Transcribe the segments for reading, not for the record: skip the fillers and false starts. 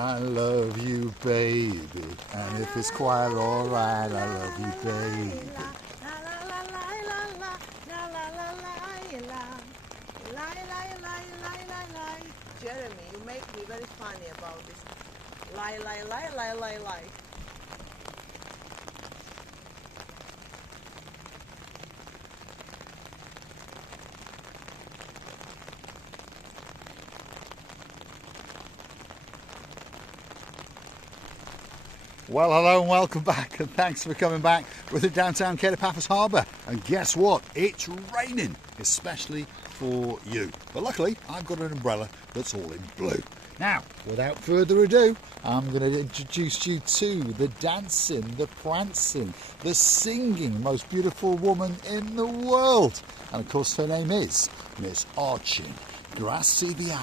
I love you, baby. And if it's quite alright, I love you, baby. Jeremy, you make me very funny about this. Lie, lie, lie, lie, lie, lie. Well, hello and welcome back, and thanks for coming back. We're at downtown Paphos Harbour, and guess what? It's raining, especially for you. But luckily, I've got an umbrella that's all in blue. Now, without further ado, I'm going to introduce you to the dancing, the prancing, the singing most beautiful woman in the world. And of course, her name is Miss Archie Gracivia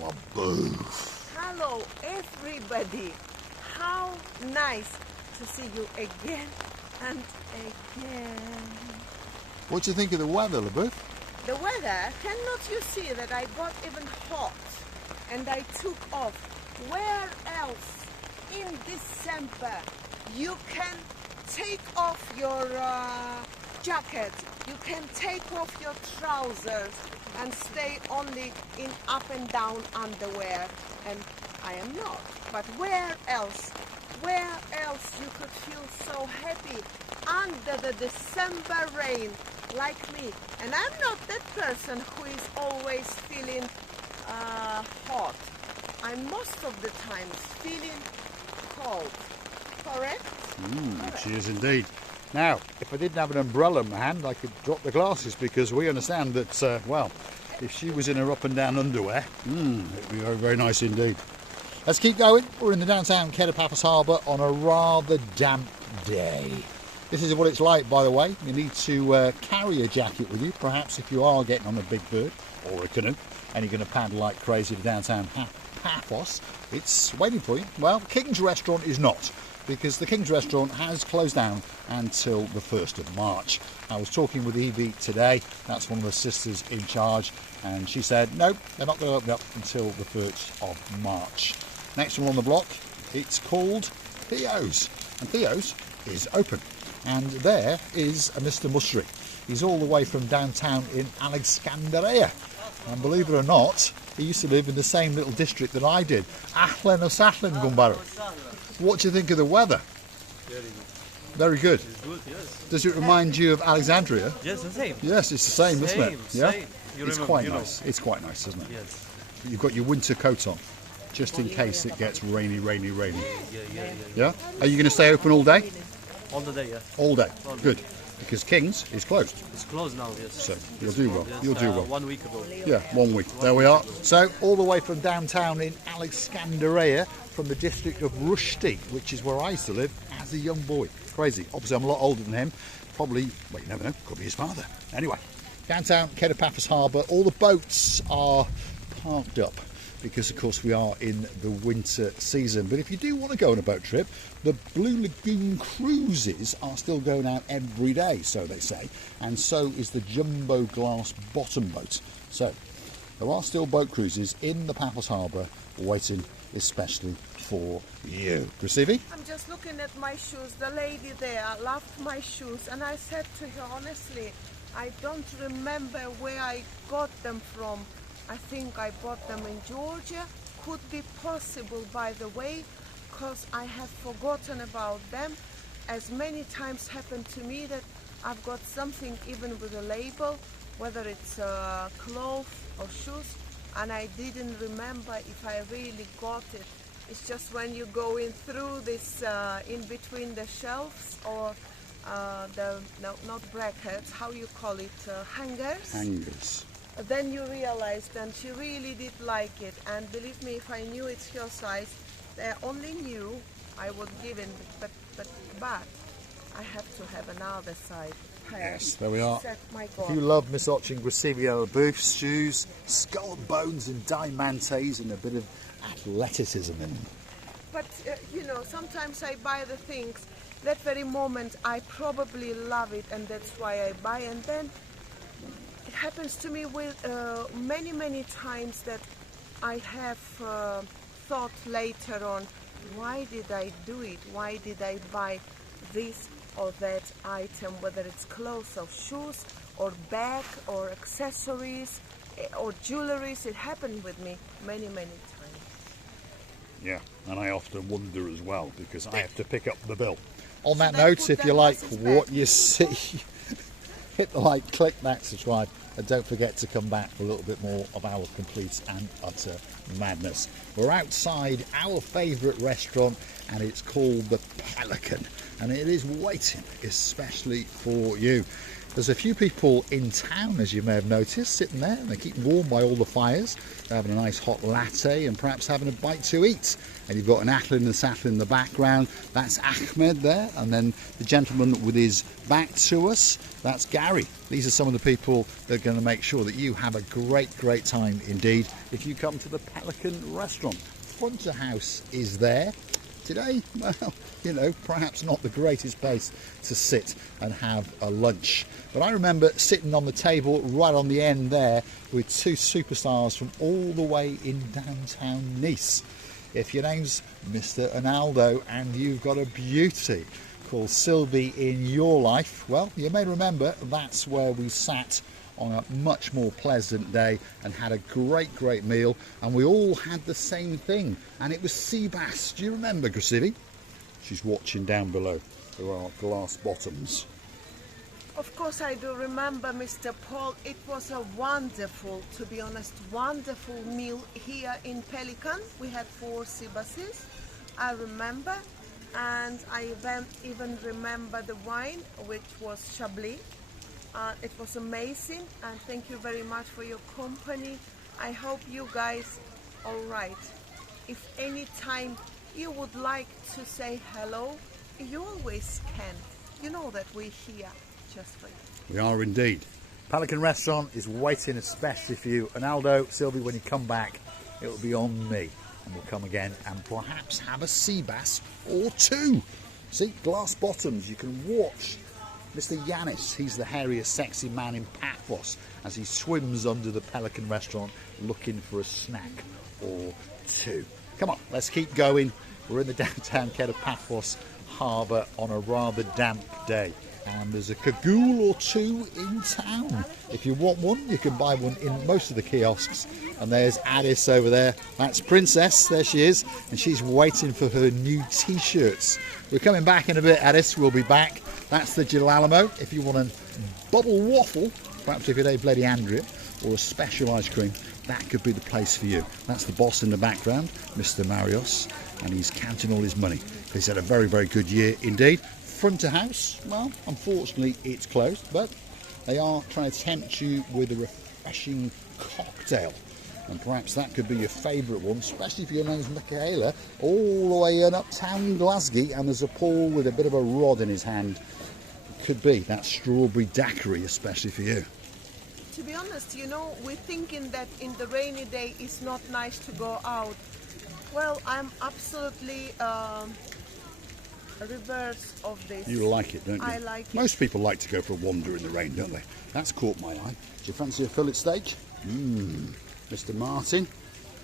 Laboof. Hello, everybody. How nice to see you again and again. What do you think of the weather, Laboof? The weather, cannot you see that I got even hot and I took off? Where else in December you can take off your jacket, you can take off your trousers and stay only in up and down underwear, and I am not. But where else you could feel so happy under the December rain like me? And I'm not that person who is always feeling hot. I'm most of the times feeling cold. Correct? Correct. She is indeed. Now, if I didn't have an umbrella in my hand, I could drop the glasses, because we understand that, well, if she was in her up and down underwear, it'd be very, very nice indeed. Let's keep going. We're in the downtown Paphos Harbour on a rather damp day. This is what it's like, by the way. You need to carry a jacket with you, perhaps if you are getting on a big bird or a canoe and you're going to paddle like crazy to downtown Paphos. It's waiting for you. Well, King's Restaurant is not, because the King's Restaurant has closed down until the 1st of March. I was talking with Evie today, that's one of the sisters in charge, and she said, nope, they're not going to open up until the 1st of March. Next one on the block, it's called Theo's, and Theo's is open. And there is a Mr. Musri. He's all the way from downtown in Alexandria. And believe it or not, he used to live in the same little district that I did. Ahlan o sahlan, Gumbaro. What do you think of the weather? Very good. It's good, yes. Does it remind you of Alexandria? Yes, the same. Yes, it's the same, isn't it? Yeah. Same. It's quite nice. It's quite nice, isn't it? Yes. You've got your winter coat on, just in case it gets rainy. Yeah. Yeah? Are you going to stay open all day? All the day, yes. All day. All day. Good. Because King's is closed. It's closed now, yes. So you'll do well. Yes, You'll do well. 1 week ago. Yeah, 1 week. There we are. So all the way from downtown in Alexandria, from the district of Rushdie, which is where I used to live as a young boy. Crazy. Obviously, I'm a lot older than him. Probably, well, you never know, could be his father. Anyway, downtown Paphos Harbour, all the boats are parked up because, of course, we are in the winter season. But if you do want to go on a boat trip, the Blue Lagoon cruises are still going out every day, so they say. And so is the jumbo glass bottom boat. So there are still boat cruises in the Paphos Harbour waiting especially for you. Gracivi? I'm just looking at my shoes. The lady there loved my shoes, and I said to her, honestly, I don't remember where I got them from. I think I bought them in Georgia. Could be possible, by the way, because I have forgotten about them. As many times happened to me that I've got something even with a label, whether it's clothes or shoes, and I didn't remember if I really got it. It's just when you go in through this, in between the shelves, or not brackets, how you call it, hangers? Hangers. Then you realize that she really did like it, and believe me, if I knew it's your size, they only knew I would give in, but I have to have another size. Yes, there we are. My If God. you love Miss Archie Gracivia Labouf's shoes, skull bones and diamantes and a bit of athleticism in them. But, you know, sometimes I buy the things, that very moment I probably love it, and that's why I buy, and then it happens to me with many times that I have thought later on, why did I do it? Why did I buy this or that item, whether it's clothes or shoes or bag or accessories or jewelries? It happened with me many, many times. Yeah, and I often wonder as well because I have to pick up the bill. On that Should I note, put if the you like glasses what back? you see, hit the like, click that subscribe, and don't forget to come back for a little bit more of our complete and utter madness. We're outside our favourite restaurant and it's called the Pelican, and it is waiting especially for you. There's a few people in town, as you may have noticed, sitting there, and they keep warm by all the fires. They're having a nice hot latte and perhaps having a bite to eat. And you've got an Athlin and Sattler in the background. That's Ahmed there. And then the gentleman with his back to us, that's Gary. These are some of the people that are going to make sure that you have a great, great time indeed if you come to the Pelican restaurant. Front of house is there. Today, well, you know, perhaps not the greatest place to sit and have a lunch. But I remember sitting on the table right on the end there with two superstars from all the way in downtown Nice. If your name's Mr. Arnaldo and you've got a beauty called Sylvie in your life, well, you may remember that's where we sat on a much more pleasant day and had a great, great meal, and we all had the same thing, and it was sea bass. Do you remember, Grasivi? She's watching down below. There are glass bottoms. Of course I do remember, Mr. Paul. It was a wonderful, to be honest, wonderful meal here in Pelican. We had 4 sea basses, I remember, and I even remember the wine, which was Chablis. It was amazing, and thank you very much for your company. I hope you guys all right. If any time you would like to say hello, you always can. You know that we're here just for you. We are indeed. Pelican Restaurant is waiting especially for you. Arnaldo, Sylvie, when you come back, it will be on me. And we'll come again and perhaps have a sea bass or 2. See, glass bottoms, you can watch Mr. Yanis, he's the hairiest sexy man in Paphos, as he swims under the Pelican Restaurant looking for a snack or 2. Come on, let's keep going. We're in the downtown Ked of Paphos Harbour on a rather damp day. And there's a cagoule or 2 in town. If you want one, you can buy one in most of the kiosks. And there's Addis over there. That's Princess, there she is. And she's waiting for her new t-shirts. We're coming back in a bit, Addis. We'll be back. That's the Girolamo. If you want a bubble waffle, perhaps if you're a Bloody Andrea, or a special ice cream, that could be the place for you. That's the boss in the background, Mr. Marios, and he's counting all his money. He's had a very, very good year indeed. Front of house, well, unfortunately it's closed, but they are trying to tempt you with a refreshing cocktail. And perhaps that could be your favourite one, especially if your name's Michaela, all the way in uptown Glasgow, and there's a Paul with a bit of a rod in his hand. It could be that strawberry daiquiri, especially for you. To be honest, you know, we're thinking that in the rainy day it's not nice to go out. Well, I'm absolutely reverse of this. You like it, don't you? I like it. Most people like to go for a wander in the rain, don't they? That's caught my eye. Do you fancy a fillet steak? Mr. Martin,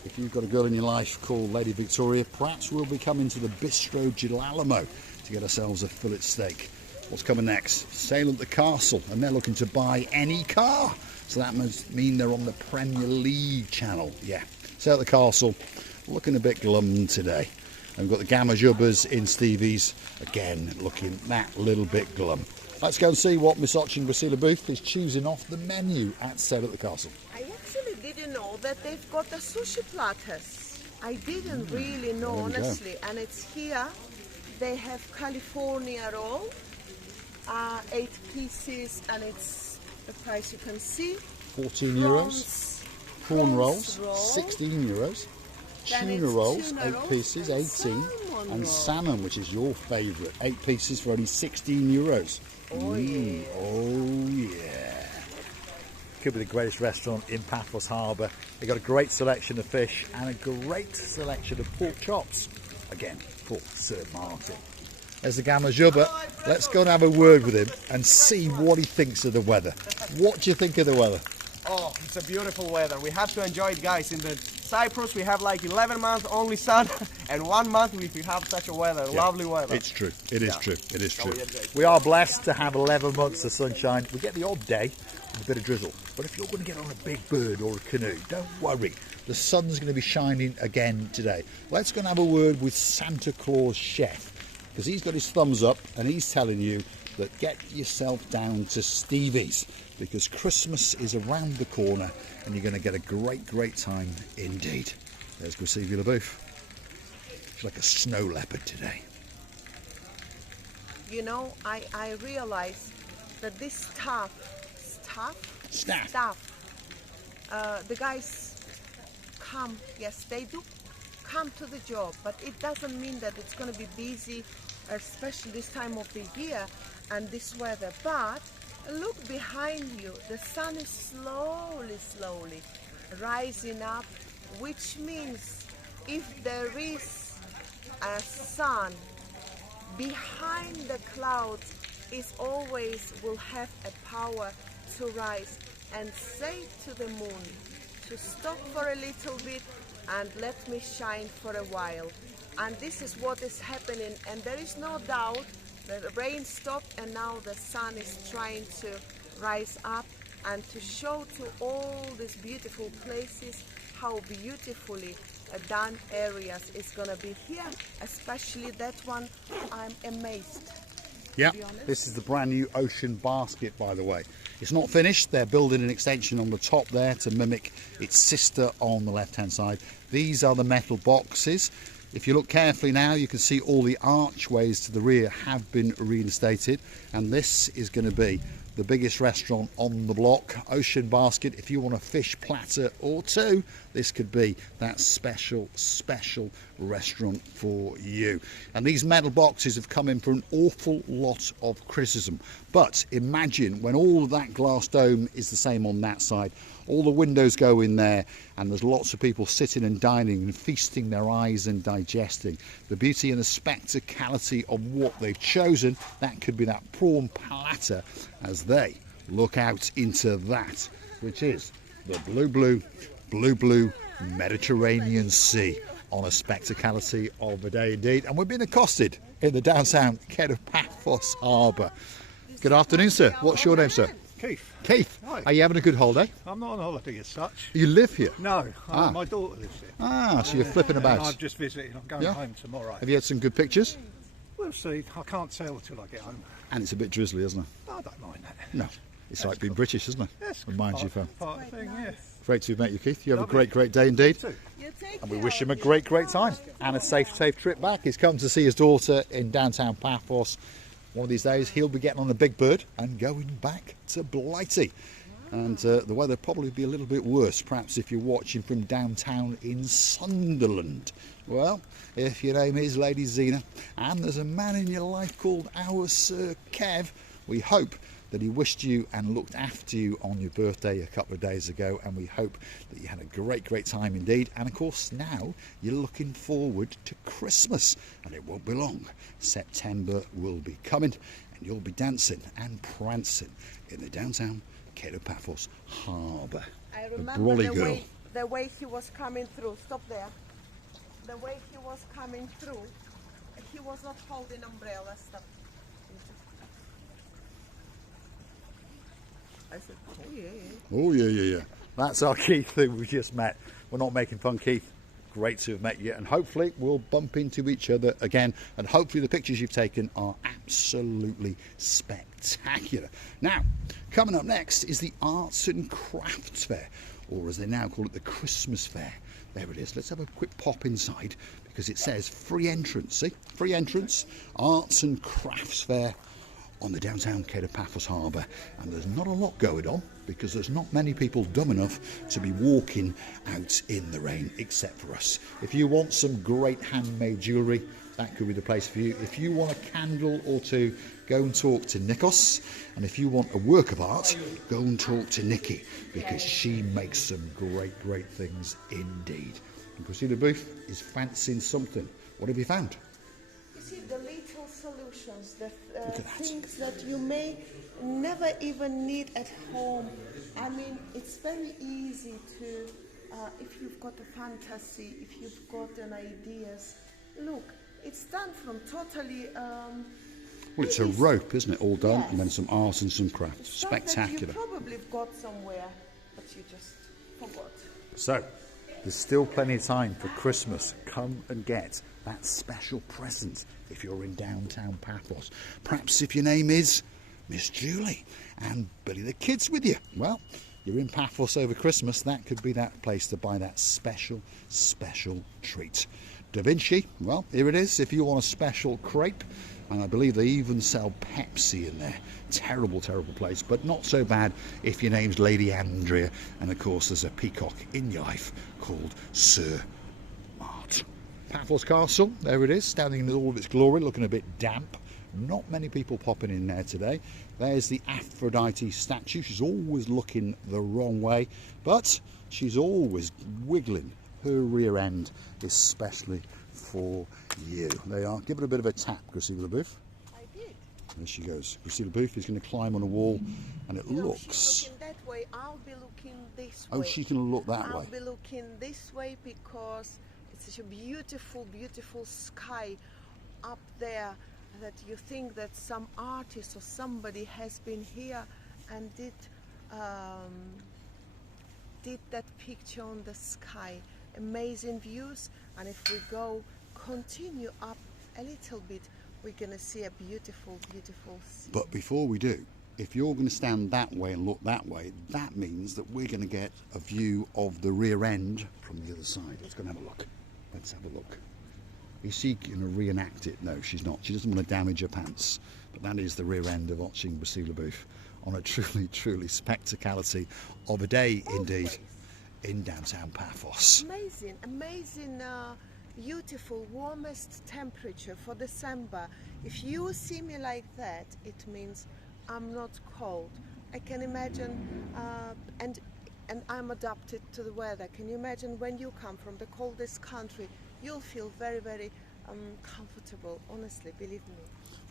if you've got a girl in your life called Lady Victoria, perhaps we'll be coming to the Bistro Girolamo to get ourselves a fillet steak. What's coming next? Sale at the Castle, and they're looking to buy any car. So that must mean they're on the Premier League channel. Yeah, Sale at the Castle, looking a bit glum today. And we've got the Gamma Jubbers in Stevie's, again looking that little bit glum. Let's go and see what Miss Ochin Basila Booth is choosing off the menu at Sale at the Castle. I actually didn't know that they've got the sushi platters. I didn't really know, There we go. honestly. And it's here. They have California roll, 8 pieces, and it's the price you can see. 14 euros. Prawn rolls, 16 euros. Then Tuna it's rolls, tuna 8 rolls pieces, and 18. salmon And rolls. salmon, which is your favourite, 8 pieces for only 16 euros. Oh, yeah. Oh, yeah. Could be the greatest restaurant in Paphos Harbour. They've got a great selection of fish and a great selection of pork chops. Again, for Sir Martin. There's the Gamma Jubba. Let's go and have a word with him and see what he thinks of the weather. What do you think of the weather? Oh, it's a beautiful weather. We have to enjoy it, guys. In the Cyprus, we have like 11 months only sun, and 1 month we have such a weather, lovely weather. It's true. It is true. It is true. we enjoy it. We are blessed to have 11 months of sunshine. We get the odd day with a bit of drizzle. But if you're going to get on a big bird or a canoe, don't worry. The sun's going to be shining again today. Let's go and have a word with Santa Claus Chef, because he's got his thumbs up and he's telling you that get yourself down to Stevie's, because Christmas is around the corner and you're going to get a great time indeed. There's go Stevie LaBouffe. She's like a snow leopard today. You know, I realize that this staff, the guys come, yes, they do come to the job, but it doesn't mean that it's going to be busy, especially this time of the year and this weather. But look behind you, the sun is slowly rising up, which means if there is a sun behind the clouds, it always will have a power to rise and say to the moon to stop for a little bit and let me shine for a while. And this is what is happening, and there is no doubt that the rain stopped and now the sun is trying to rise up and to show to all these beautiful places how beautifully done areas is going to be here, especially that one. I'm amazed. Yeah, this is the brand new Ocean Basket, by the way. It's not finished. They're building an extension on the top there to mimic its sister on the left-hand side. These are the metal boxes. If you look carefully now, you can see all the archways to the rear have been reinstated, and this is going to be the biggest restaurant on the block. Ocean Basket. If you want a fish platter or two, this could be that special restaurant for you. And these metal boxes have come in for an awful lot of criticism, but imagine when all of that glass dome is the same on that side, all the windows go in there, and there's lots of people sitting and dining and feasting their eyes and digesting. The beauty and the spectacality of what they've chosen, that could be that prawn platter as they look out into that, which is the blue Mediterranean Sea on a spectacality of a day indeed. And we've been accosted in the downtown Paphos Harbour. Good afternoon, sir. What's your name, sir? Keith. Keith. Hi. Are you having a good holiday? I'm not on holiday as such. You live here? No, my daughter lives here. Ah, so you're flipping And about. I'm just visiting. I'm going home tomorrow. Have you had some good pictures? We'll see. I can't tell till I get home. And it's a bit drizzly, isn't it? I don't mind that. No. It's like being British, isn't it? Yes, Reminds you part, of. part of the thing, yeah. Great to meet you, Keith. You have Lovely. a great day indeed. You too. And we wish him a great time and a safe trip back. He's come to see his daughter in downtown Paphos. One of these days he'll be getting on a big bird and going back to Blighty. And the weather probably be a little bit worse, perhaps if you're watching from downtown in Sunderland. Well, if your name is Lady Zena and there's a man in your life called our Sir Kev, we hope that he wished you and looked after you on your birthday a couple of days ago, and we hope that you had a great time indeed. And of course now you're looking forward to Christmas, and it won't be long. September will be coming and you'll be dancing and prancing in the downtown Paphos Harbour. I The remember Brolly girl. the way he was coming through. Stop there. The way he was coming through, he was not holding umbrella. Stop. I said, Oh yeah. That's our Keith who we just met. We're not making fun, Keith. Great to have met you, and hopefully we'll bump into each other again, and hopefully the pictures you've taken are absolutely spectacular. Now, coming up next is the Arts and Crafts Fair, or as they now call it, the Christmas Fair. There it is. Let's have a quick pop inside, because it says free entrance. See? Free entrance, Arts and Crafts Fair on the downtown Paphos Harbour, and there's not a lot going on because there's not many people dumb enough to be walking out in the rain except for us. If you want some great handmade jewellery, that could be the place for you. If you want a candle or two, go and talk to Nikos, and if you want a work of art, go and talk to Nikki, because she makes some great things indeed. And Christina Booth is fancying something. What have you found? you see the little solutions, the Look at that. things that you may never even need at home. I mean, it's very easy to if you've got a fantasy, if you've got an ideas, look, it's done from totally. Well, it's a rope, isn't it? All done, Yes. and then some art and some craft. Stuff that Spectacular. you probably have got somewhere, but you just forgot. So, there's still plenty of time for Christmas. Come and get that special present if you're in downtown Paphos. Perhaps if your name is Miss Julie and Billy the Kid's with you. Well, you're in Paphos over Christmas. That could be that place to buy that special, special treat. Da Vinci, well, here it is. If you want a special crepe, and I believe they even sell Pepsi in there. Terrible, terrible place, but not so bad if your name's Lady Andrea. And of course, there's a peacock in your life called Sir Mart. Paphos Castle, there it is, standing in all of its glory, looking a bit damp. Not many people popping in there today. There's the Aphrodite statue. She's always looking the wrong way, but she's always wiggling her rear end, especially for you. They are. Give it a bit of a tap, Grisila Booth. I did. There she goes. Grisila Booth is going to climb on a wall, and it No, looks. she's looking that way. I'll be looking this way. Oh, she's going to look that I'll way. be looking this way because it's such a beautiful, beautiful sky up there that you think that some artist or somebody has been here and did that picture on the sky. Amazing views, and if we continue up a little bit, we're going to see a beautiful, beautiful sea. But before we do, if you're going to stand that way and look that way, that means that we're going to get a view of the rear end from the other side. Let's go and have a look. Let's have a look. Is she going to reenact it? No, she's not. She doesn't want to damage her pants. But that is the rear end of watching Grisila Booth on a truly, truly spectacality of a day indeed in downtown Paphos. Amazing, amazing, beautiful, warmest temperature for December. If you see me like that, it means I'm not cold. I can imagine, and I'm adapted to the weather. Can you imagine when you come from the coldest country, you'll feel very, very comfortable, honestly, believe me.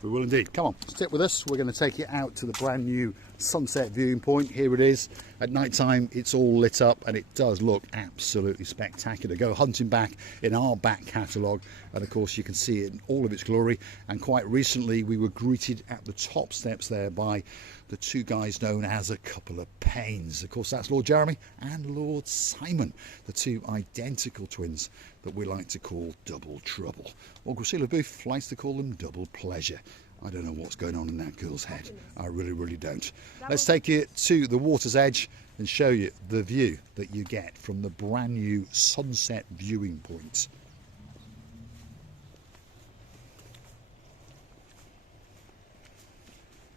We will indeed. Come on, stick with us. We're going to take you out to the brand new sunset viewing point. Here it is. At night time, it's all lit up and it does look absolutely spectacular. Go hunting back in our back catalogue, and of course you can see it in all of its glory. And quite recently we were greeted at the top steps there by the two guys known as a couple of pains. Of course, that's Lord Jeremy and Lord Simon, the two identical twins that we like to call double trouble. Or Grisila Booth likes to call them double pleasure. I don't know what's going on in that girl's head. I really, really don't. Let's take you to the water's edge and show you the view that you get from the brand new sunset viewing point.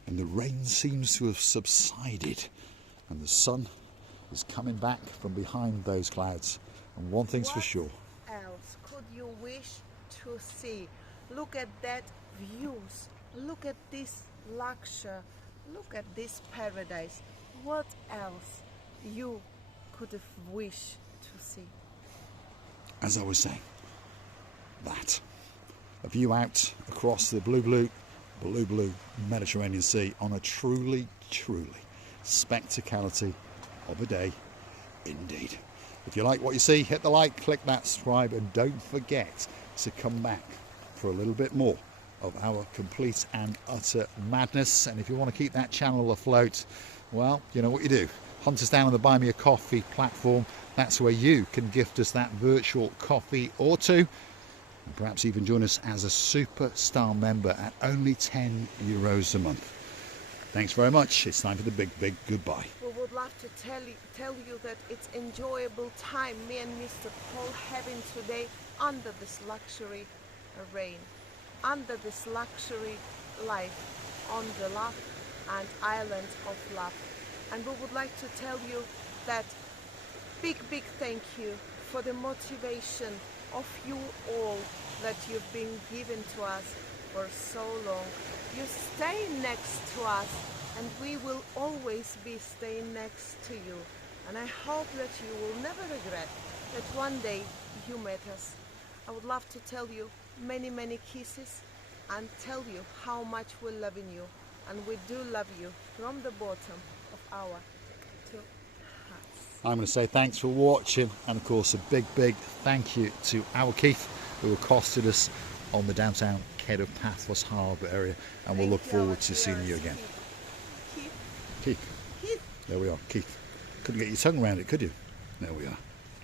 And the rain seems to have subsided and the sun is coming back from behind those clouds. And one thing's for sure. What else could you wish to see? Look at that views. Look at this luxury. Look at this paradise. What else you could have wished to see? As I was saying, that. A view out across the blue Mediterranean Sea on a truly, truly spectacality of a day indeed. If you like what you see, hit the like, click that subscribe, and don't forget to come back for a little bit more of our complete and utter madness. And if you want to keep that channel afloat, well, you know what you do. Hunt us down on the Buy Me a Coffee platform. That's where you can gift us that virtual coffee or two. And perhaps even join us as a superstar member at only €10 a month. Thanks very much. It's time for the big goodbye. We would love to tell you that it's enjoyable time me and Mr. Paul having today under this luxury rain, under this luxury life on the love and island of love. And we would like to tell you that big thank you for the motivation of you all that you've been given to us for so long. You stay next to us and we will always be staying next to you. And I hope that you will never regret that one day you met us. I would love to tell you many kisses and tell you how much we're loving you. And we do love you from the bottom of our two hearts. I'm going to say thanks for watching, and of course a big thank you to our Keith who accosted us on the downtown Head of Paphos Harbour area, and we'll look forward to seeing you again. Keith. There we are, Keith. Couldn't get your tongue around it, could you? There we are.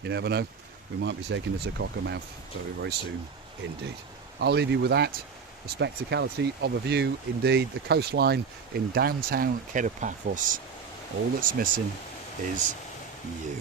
You never know. We might be taking it to Cockermouth very soon indeed. I'll leave you with that. The spectacality of a view indeed. The coastline in downtown Head of Paphos. All that's missing is you.